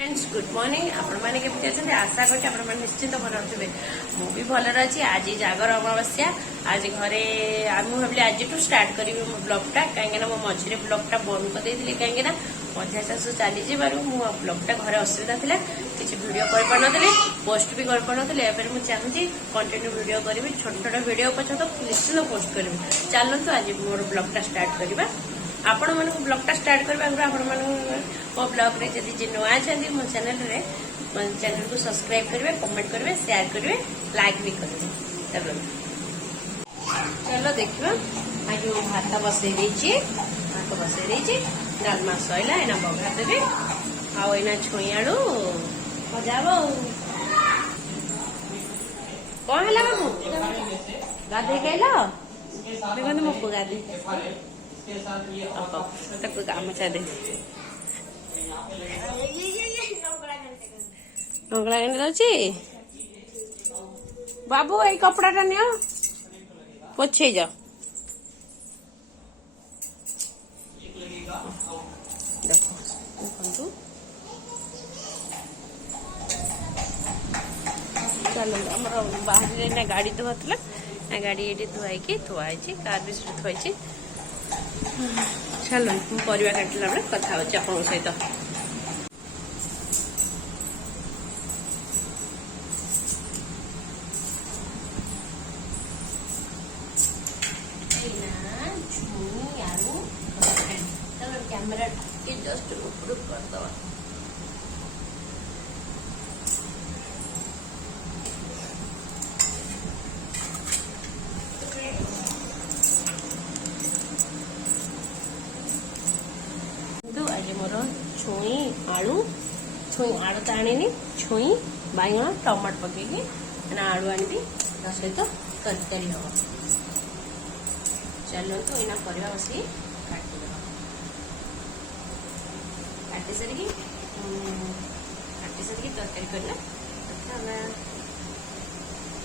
Friends good morning आपण माने केमती अछन आशा करके आपण माने निश्चित भल रहिबे मु भी भल अछि आज जागर अमावस्या आज घरे आमु भाबले आज टू स्टार्ट करिवे मो ब्लॉगटा काहेना मो मझिरे ब्लॉगटा बंद कर देथिले काहेना मझा चासु चली जिबारु मो ब्लॉगटा घरे असुविधा थिला किछि वीडियो कर पानतले पोस्ट भी कर पानतले एपर मु चाहूची कंटिन्यू वीडियो करिवे छोट छोट वीडियो पछतो निश्चित पोस्ट करिवे चलंतु आज मोर ब्लॉगटा स्टार्ट करिबा आपण मन ब्लॉगटा स्टार्ट करबा आगु आपण मन मो ब्लॉग रे जदी जे नया आछंदी मो चैनल को सब्सक्राइब करिवे कमेंट करिवे शेयर करिवे लाइक भी करिवे चलो देखिबा आज भात बसै देछि डालमा सइला एना बघा देबे आ एना छोई आलू भजाबो कोन हला बाबू गाधे कैला देखो मो गाधे गामछा दे नंगला गंडे बाबू ये कपड़ा नियो पोछे जाओ देखो चलो बाहर गाड़ी धोला गाड़ी ये धुआई थुआई कार भी थुआई चलो परिवा काटला बेले कथा होची आपन सहित कैमरा के जस्ट ऊपर कर दवा आज मोर छुई आलू तो आनी छुई बैगण टमाटो पकईकि आलू आनी सहित तरकारी हम चलो तो यहाँ परिवा बस काटी सारिकी तरकारी करना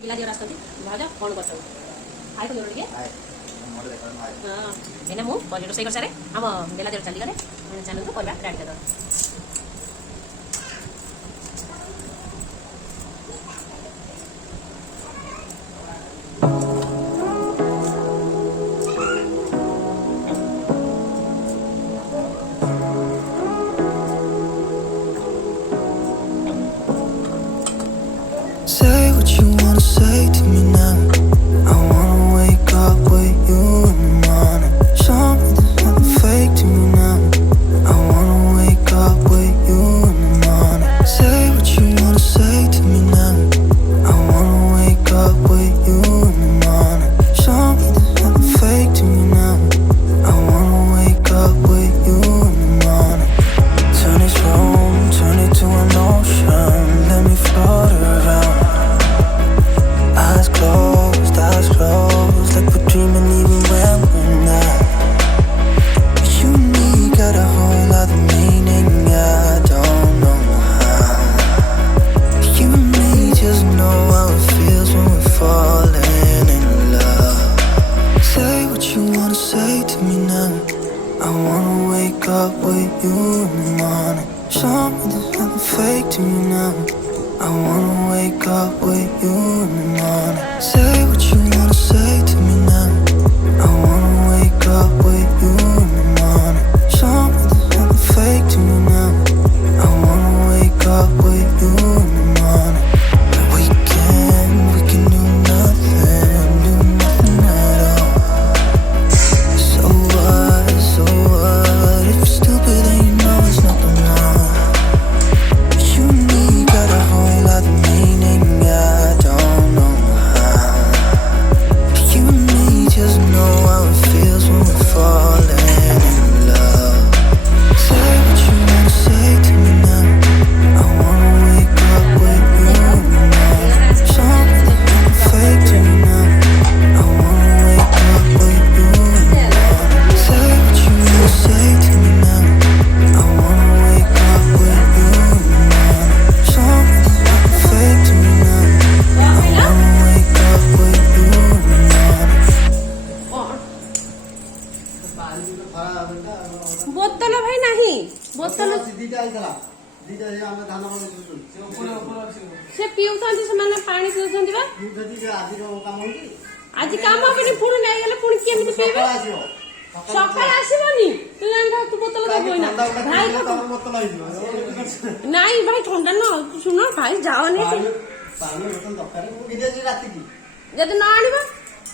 पिला जो रास्ता भाज कौन कर आई तो टे हाँ एना मु रोसे कर सारे आम बेला जो चली गले चलते परिवा रेडी कर Say what you wanna say to me now. I wanna wake up with you in the morning. Show me there's nothing fake to me now. I wanna wake up with you in the morning. Say what you wanna say to me now. I wanna wake up with you in the morning. Show me there's nothing fake to me now. I wanna wake up with you in the morning. Turn this room, turn it to an ocean. Let me float around. Eyes closed, like we're dreaming even when we're not. You and me got a whole other meaning, I don't know how. You and me just know how it feels when we're falling in love. Say what you wanna say to me now. I wanna wake up with you in the morning. Show me there's nothing fake to me now. I wanna wake up with you in the morning. Say what you wanna say to me now. I wanna wake up with you in the morning. Show me there's nothing fake to me now. I wanna wake up with you in the morning. We can do nothing at all. So what, if you're stupid then you know it's nothing wrong. You and me got a whole other meaning, I don't know how. You and me just know how से पीउछंती से पानी पीउछंती बा आज काम हबनी पुणी नहीं गले पुणी केमिति पीबे सकाळ आसीबनी तू जान तू बोतल दबो ना भाई नहीं भाई ठंडा न सुनो भाई जाओ नहीं पानी बोतल दरकार मु गिदे जी राती की जद न आनिबा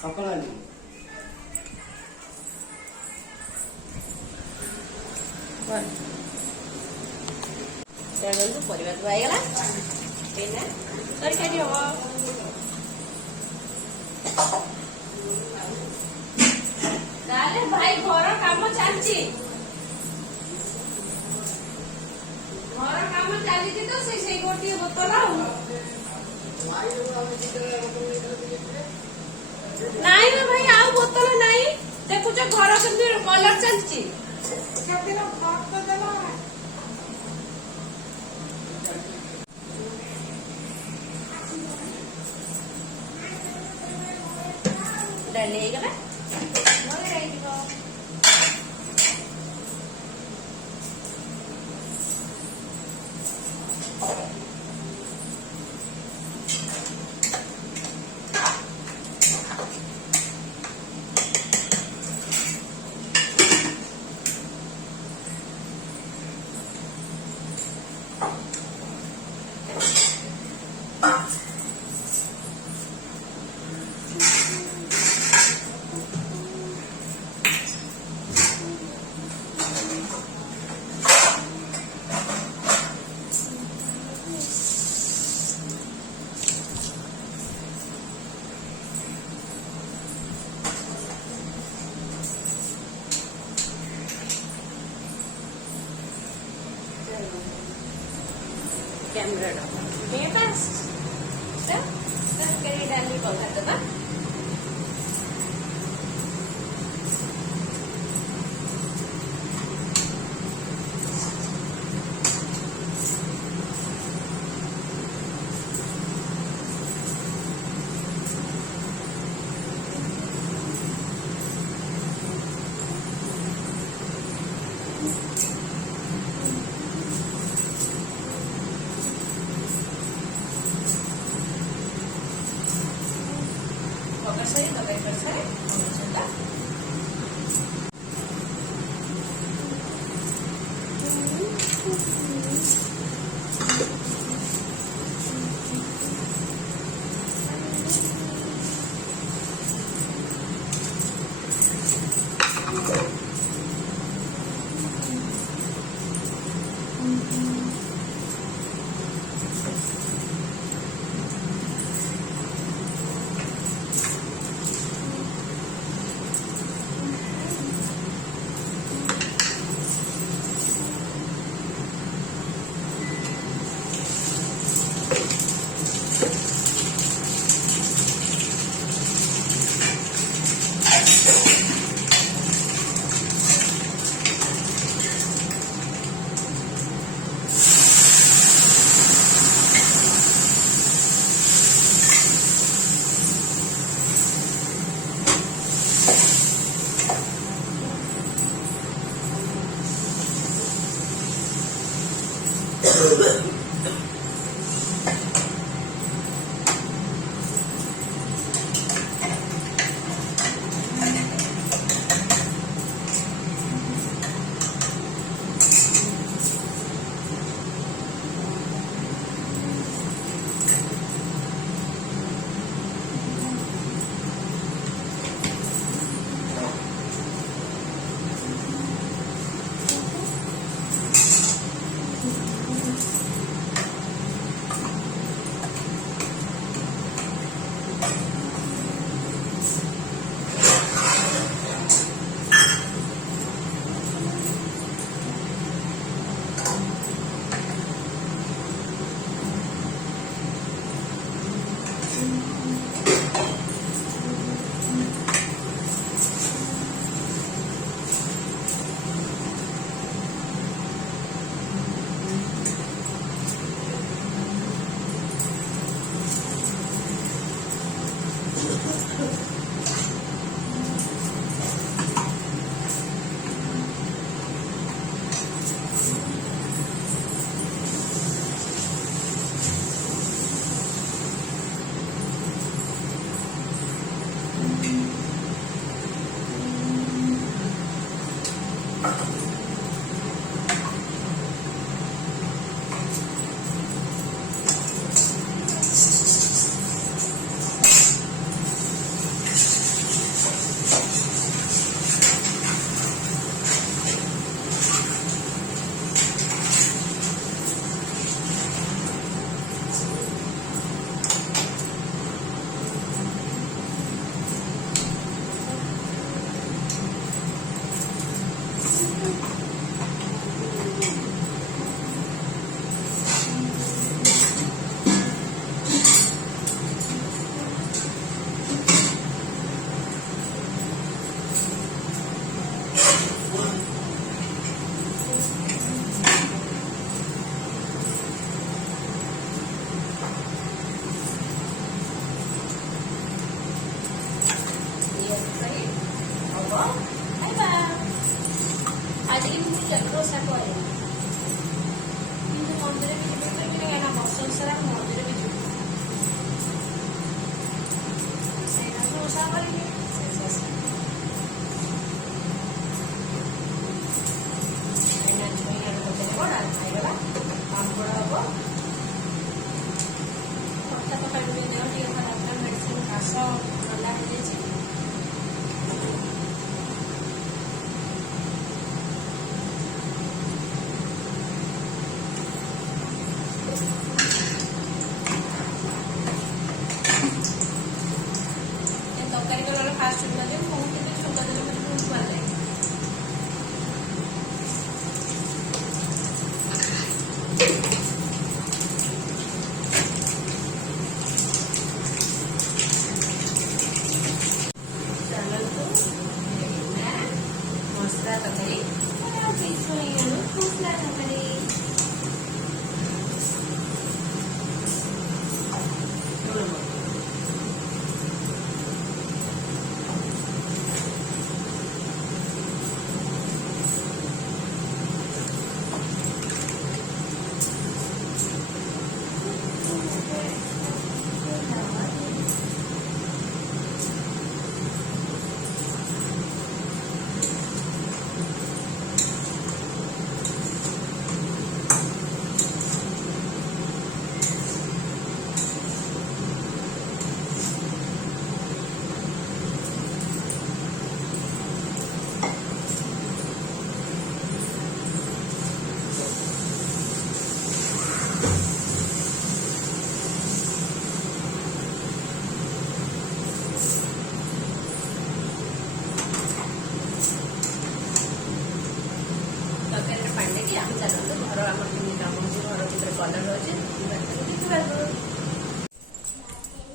सकाळ आनी बर चलो तो परिवार तो आइगला एना तरकारी हो ताले भाई घर काम चलची घर काम चलची तो से गोटी बोतल नहीं ना भाई आउ बोतल नहीं देखुच घर केमती कलर चलची डाली गला कैमरा मेरे पास तरकारी डाली पका दबा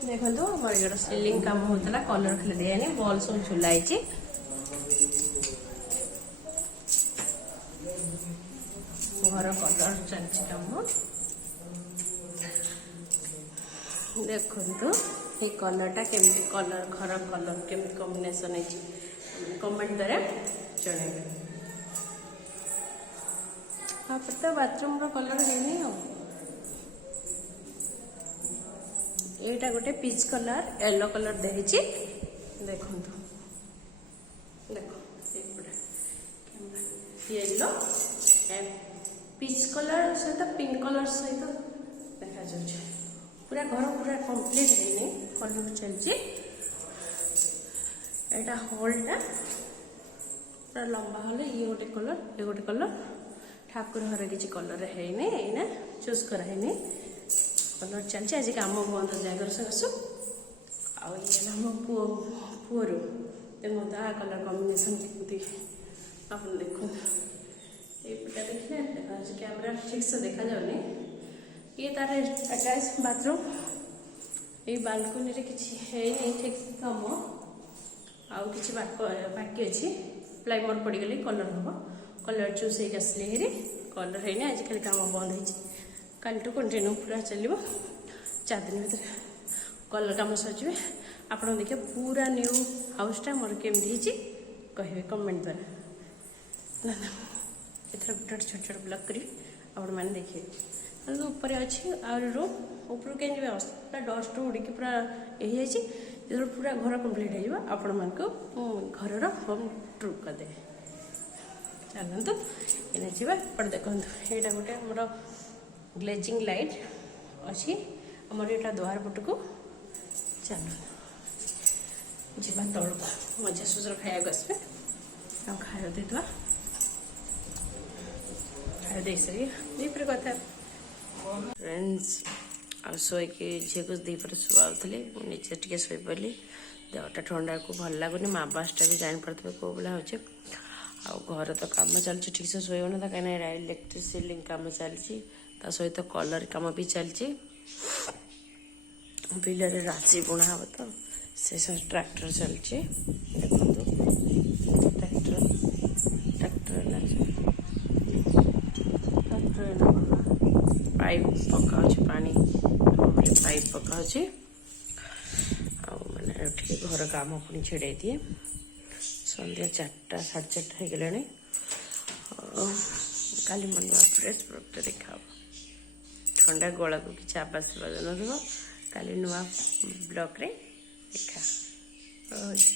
देखो मोर सिलिंग काम होता कलर खाली दियानी बॉल सब झुलाई घर कलर चलती काम देखो ये कलरटा केमी कलर घर कलर केमी कॉम्बिनेशन है कमेंट द्वारा जन तो बाथरूम कलर है यहाँ गोटे पीच कलर येलो कलर देखी देखो येलो पीच कलर सहित पिंक कलर सहित देखा जाए पूरा घर पूरा कंप्लीट है कलर चलती यहाँ हॉलटा पूरा लंबा हॉल ये गोटे कलर ठाकुर घर किसी कलर है चूज कराई कलर चलती आज कम बंद जागर सकाशु आम पुअर देखो कलर कॉम्बिनेशन देखते आप देखो ये देखिए कैमरा ठीक से देखा जाऊनी ये तार अटैच बाथरूम ये बालकनी रे किसी है नहीं ठीक कम आउ कि बाकी अच्छी प्लाइमोर पड़गले कलर हम कलर चूज हो आसले हेरी कलर है आजिकल कम बंद हो कल टू कंटिन्यू पूरा चलो 4 दिन भर कलर कम सजे आप देखिए पूरा न्यू हाउसटा मोर केमती कहे कमेंट द्वारा एथर गोटे छोट छोट ब्लॉक करी आपण मैंने देखिए ऊपर अच्छी और रूम ऊपर कहीं पूरा डस्ट उड़ी पूरा यही जो पूरा घर कंप्लीट हो आपण मान घर होम टूर करदे चलतु ये जाए देखो यहाँ गोटे आमर ग्लेजिंग लाइट अच्छी आमर यहाँ द्वार पट को चलो जीवा तौल मजा सुजर खाया आसबे खाया देवा खाया दे सारी दीपर कथा फ्रेंड्स आ शोकी झील को दीपर शुआली नीचे टे शोपड़ी देहटा ठंडा को भल लगुनि आवासटा भी जापारे कौ भाला हो घर तो कम चलती ठीक से शोना था कहीं इलेक्ट्रिक सीलिंग कम चलती सहित कलर कम भी चलती बिलर राशि बुणा हम तो से सब ट्रैक्टर चलती देखो ट्रैक्टर पाइप पका पानी पाइप पका मैंने घर काम पुणी छिड़े दिए संध्या 4टा 4:30 हो गलानी काली मन फ्रेश प्रोडक्ट देखा ठंडा गला को किसी आवाज ना काली नुआ ब्लॉग रे देखा। ରହୁଛି।